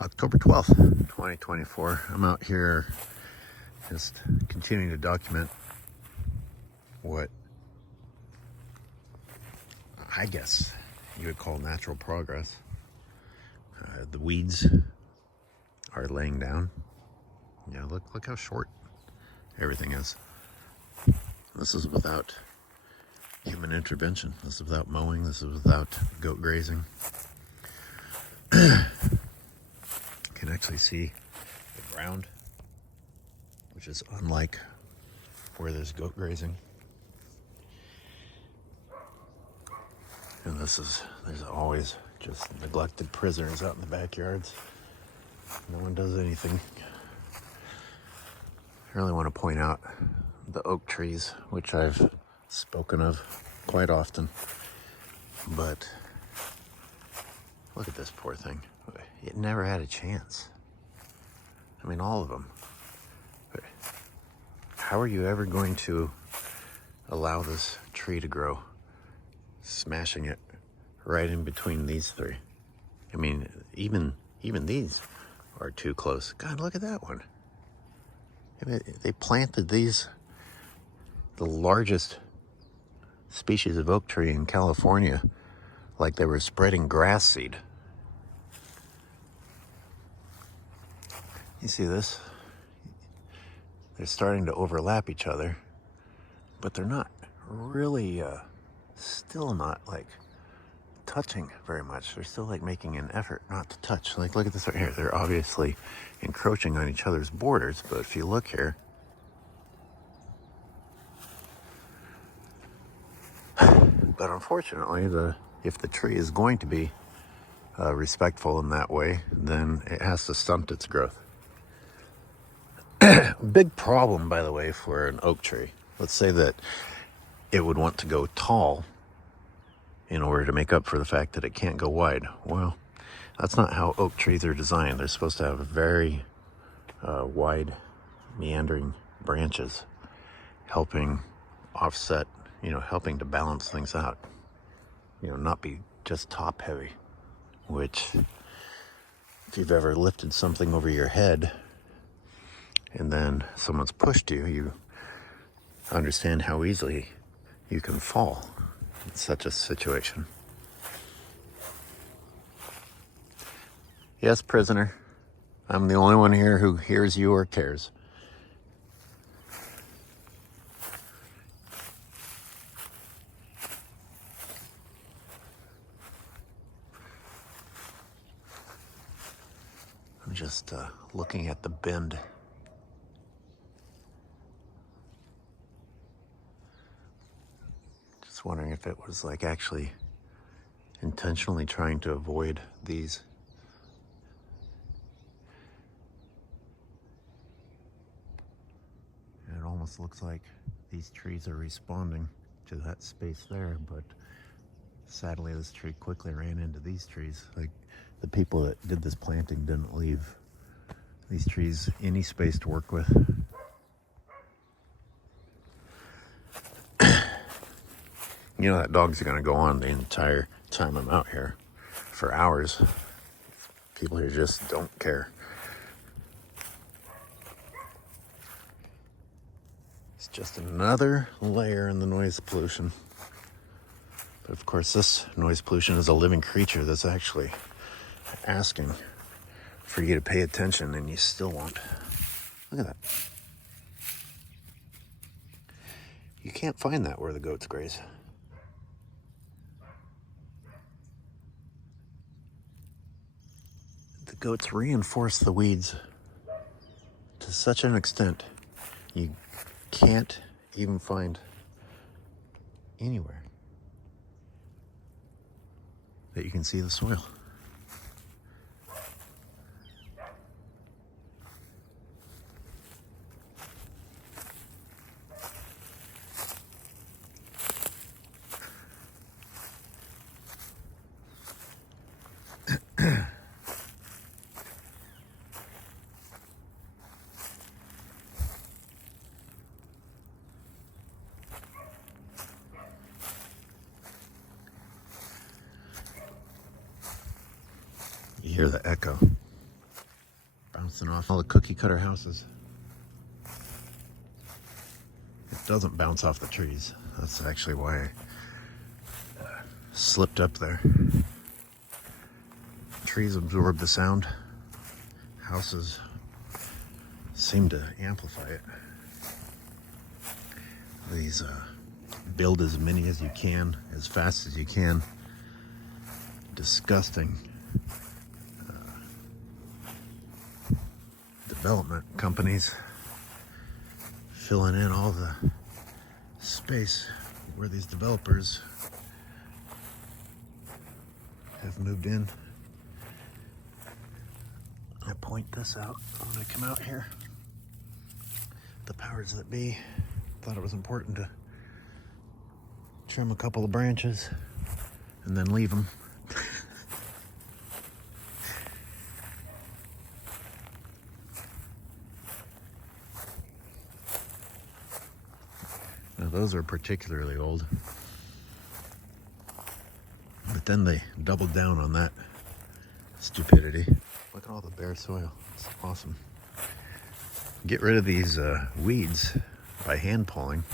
October 12th, 2024. I'm out here just continuing to document what I guess you would call natural progress. The weeds are laying down. Yeah, look how short everything is. This is without human intervention. This is without mowing. This is without goat grazing. You can actually see the ground, which is unlike where there's goat grazing. And there's always just neglected prisoners out in the backyards. No one does anything. I really want to point out the oak trees, which I've spoken of quite often. But look at this poor thing. It never had a chance. I mean, all of them. But how are you ever going to allow this tree to grow, smashing it right in between these three? I mean, even these are too close. God, look at that one. I mean, they planted these, the largest species of oak tree in California, like they were spreading grass seed. You see this? They're starting to overlap each other, but they're not really, still not like touching very much. They're still like making an effort not to touch. Like, look at this right here. They're obviously encroaching on each other's borders, but if you look here, but unfortunately, if the tree is going to be respectful in that way, then it has to stunt its growth. Big problem, by the way, for an oak tree. Let's say that it would want to go tall in order to make up for the fact that it can't go wide. Well, that's not how oak trees are designed. They're supposed to have very wide, meandering branches, helping offset, helping to balance things out. Not be just top heavy, which if you've ever lifted something over your head and then someone's pushed you, you understand how easily you can fall in such a situation. Yes, prisoner, I'm the only one here who hears you or cares. I'm just looking at the bend. Just wondering if it was like actually intentionally trying to avoid these. And it almost looks like these trees are responding to that space there, but sadly this tree quickly ran into these trees. Like, the people that did this planting didn't leave these trees any space to work with. That dog's gonna go on the entire time I'm out here for hours. People here just don't care. It's just another layer in the noise pollution. But of course, this noise pollution is a living creature that's actually asking for you to pay attention, and you still won't. Look at that. You can't find that where the goats graze. The goats reinforce the weeds to such an extent you can't even find anywhere that you can see the soil. You hear the echo. bouncing off all the cookie cutter houses. It doesn't bounce off the trees. That's actually why I slipped up there. Trees absorb the sound. Houses seem to amplify it. These build as many as you can, as fast as you can. Disgusting development companies filling in all the space where these developers have moved in. I point this out when I come out here. The powers that be thought it was important to trim a couple of branches and then leave them. Now those are particularly old. But then they doubled down on that stupidity. Look at all the bare soil. It's awesome. Get rid of these weeds by hand pulling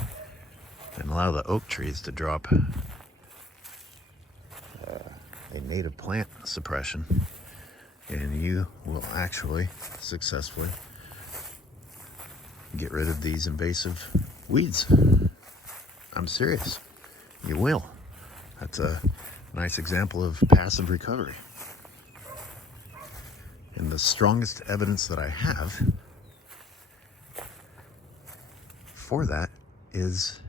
and allow the oak trees to drop a native plant suppression, and you will actually successfully get rid of these invasive weeds. I'm serious. You will. That's a nice example of passive recovery. And the strongest evidence that I have for that is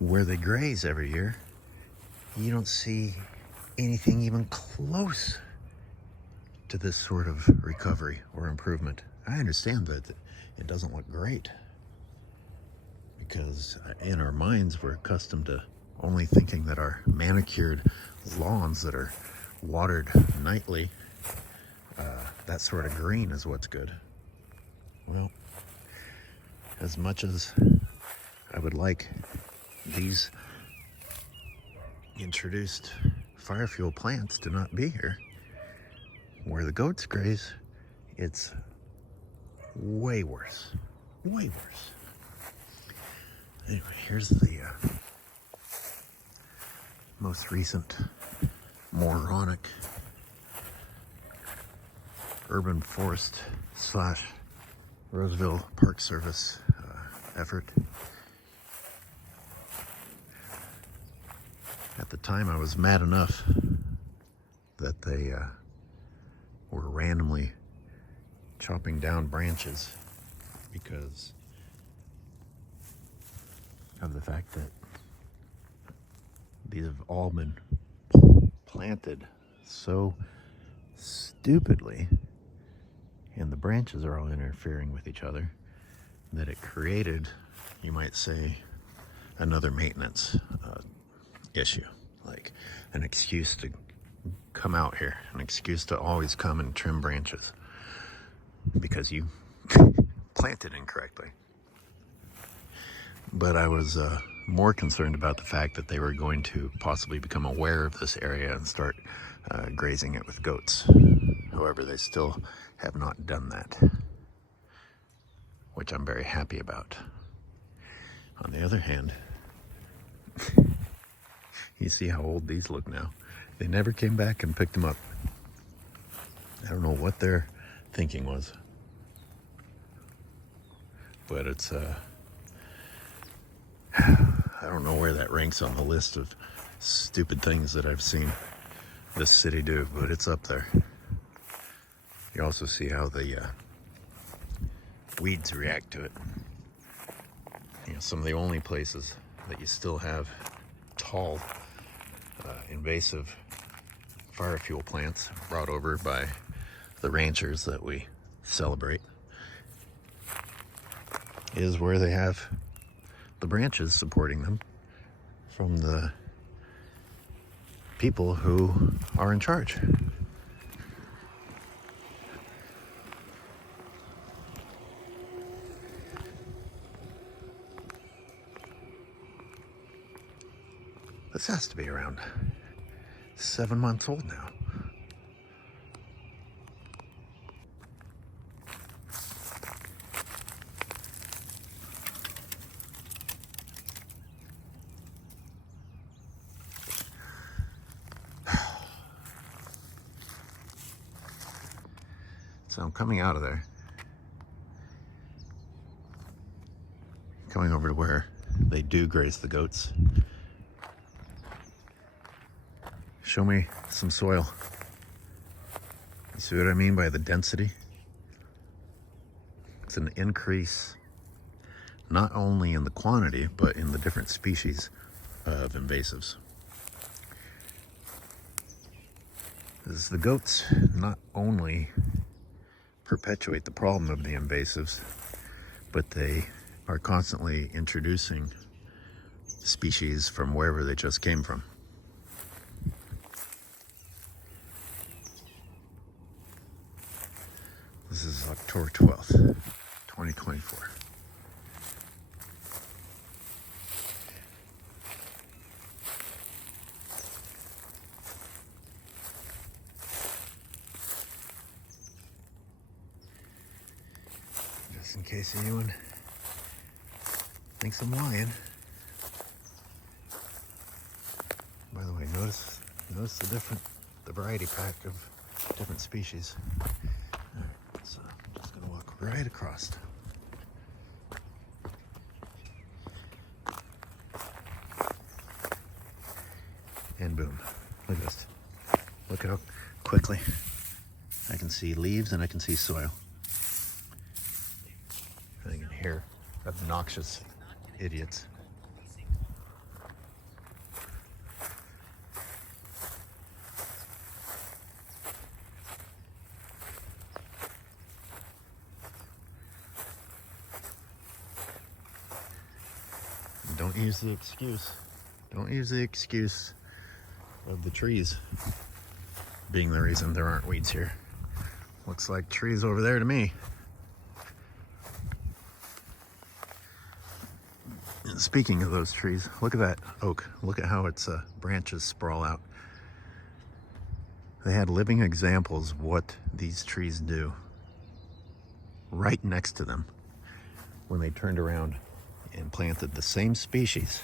where they graze every year. You don't see anything even close to this sort of recovery or improvement. I understand that it doesn't look great because in our minds we're accustomed to only thinking that our manicured lawns that are watered nightly, that sort of green is what's good. Well, as much as I would like these introduced fire fuel plants to not be here, where the goats graze, it's way worse. Way worse. Anyway, here's the most recent moronic urban forest / Roseville Park Service effort. At the time, I was mad enough that they were randomly chopping down branches because of the fact that these have all been planted so stupidly, and the branches are all interfering with each other, that it created, you might say, another maintenance issue, like an excuse to come out here, an excuse to always come and trim branches because you planted incorrectly. But I was more concerned about the fact that they were going to possibly become aware of this area and start grazing it with goats. However, they still have not done that, which I'm very happy about. On the other hand, you see how old these look now. They never came back and picked them up. I don't know what their thinking was, but it's I don't know where that ranks on the list of stupid things that I've seen this city do, but it's up there. You also see how the weeds react to it. You know, some of the only places that you still have tall, invasive fire fuel plants brought over by the ranchers that we celebrate is where they have the branches supporting them from the people who are in charge. This has to be around 7 months old now. So I'm coming out of there, coming over to where they do graze the goats. Show me some soil. You see what I mean by the density? It's an increase not only in the quantity, but in the different species of invasives. As the goats not only perpetuate the problem of the invasives, but they are constantly introducing species from wherever they just came from. This is October 12th, 2024. Just in case anyone thinks I'm lying. By the way, notice the variety pack of different species. Alright, so I'm just gonna walk right across. And boom, look at this. Look at how quickly I can see leaves and I can see soil. I can hear obnoxious idiots. Don't use the excuse. Don't use the excuse of the trees being the reason there aren't weeds here. Looks like trees over there to me. And speaking of those trees, look at that oak. Look at how its branches sprawl out. They had living examples of what these trees do right next to them when they turned around and planted the same species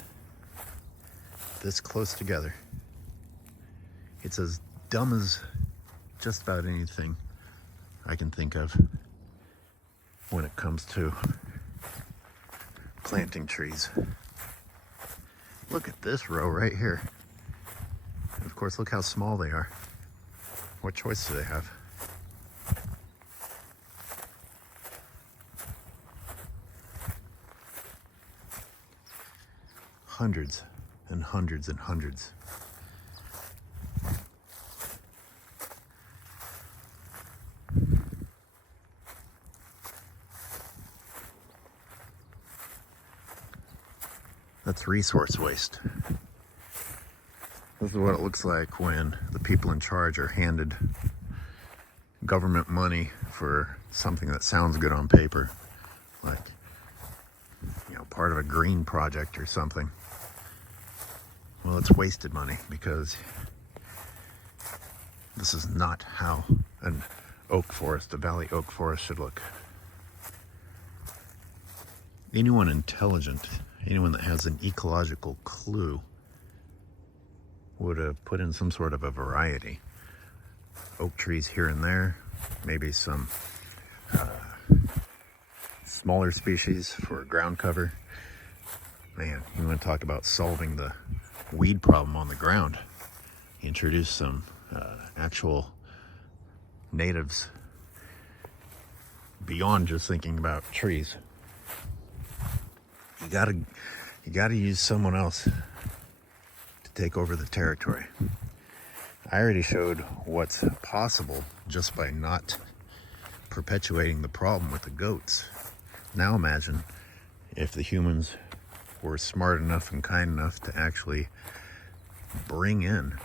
this close together. It's as dumb as just about anything I can think of when it comes to planting trees. Look at this row right here. And of course, look how small they are. What choice do they have? Hundreds and hundreds and hundreds. That's resource waste. This is what it looks like when the people in charge are handed government money for something that sounds good on paper, like, you know, part of a green project or something. Well, it's wasted money because this is not how an oak forest, a valley oak forest, should look. Anyone intelligent, anyone that has an ecological clue would have put in some sort of a variety. Oak trees here and there, maybe some smaller species for ground cover. Man, you want to talk about solving the weed problem on the ground. Introduce some actual natives beyond just thinking about trees. You gotta use someone else to take over the territory. I already showed what's possible just by not perpetuating the problem with the goats. Now imagine if the humans were smart enough and kind enough to actually bring in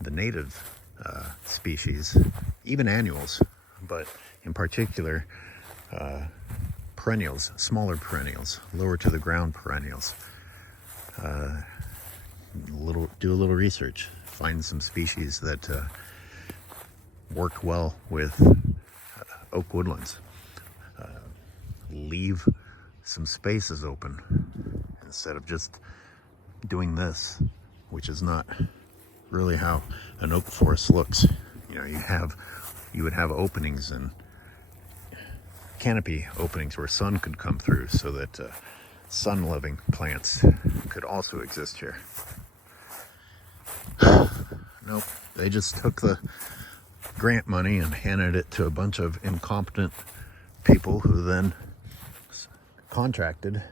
the native species, even annuals, but in particular perennials, smaller perennials, lower to the ground perennials. Do a little research, find some species that work well with oak woodlands. Leave some spaces open instead of just doing this, which is not really how an oak forest looks. You know, you have you would have openings and canopy openings where sun could come through so that sun-loving plants could also exist here. Nope, they just took the grant money and handed it to a bunch of incompetent people who then contracted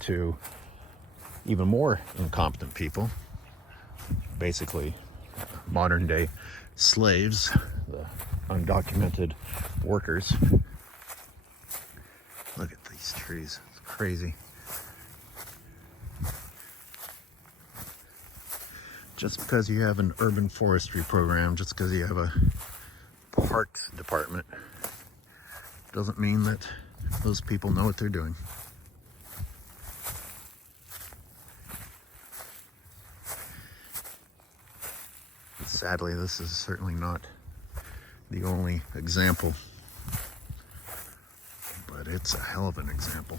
to even more incompetent people, basically modern day slaves, the undocumented workers. Look at these trees, it's crazy. Just because you have an urban forestry program, just because you have a parks department, doesn't mean that those people know what they're doing. Sadly, this is certainly not the only example, but it's a hell of an example.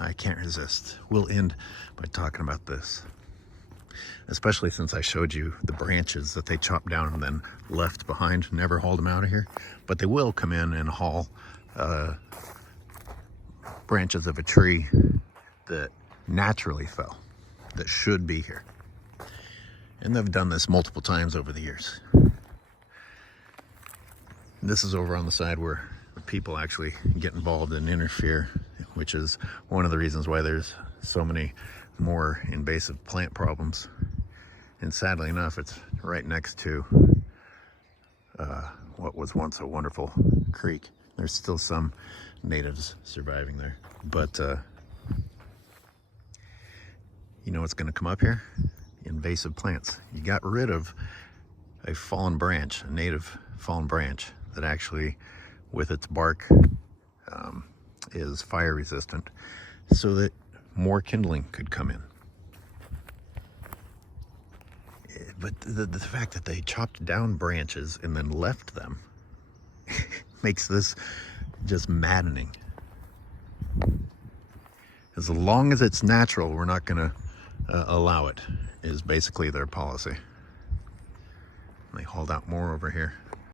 I can't resist. We'll end by talking about this, especially since I showed you the branches that they chopped down and then left behind, never hauled them out of here. But they will come in and haul branches of a tree that naturally fell, that should be here. And they've done this multiple times over the years. This is over on the side where the people actually get involved and interfere, which is one of the reasons why there's so many more invasive plant problems. And sadly enough, it's right next to what was once a wonderful creek. There's still some natives surviving there, but you know what's going to come up here? Invasive plants. You got rid of a fallen branch, a native fallen branch that actually, with its bark, is fire resistant, so that more kindling could come in. But the fact that they chopped down branches and then left them makes this just maddening. As long as it's natural, we're not going to allow it, is basically their policy. They hauled out more over here.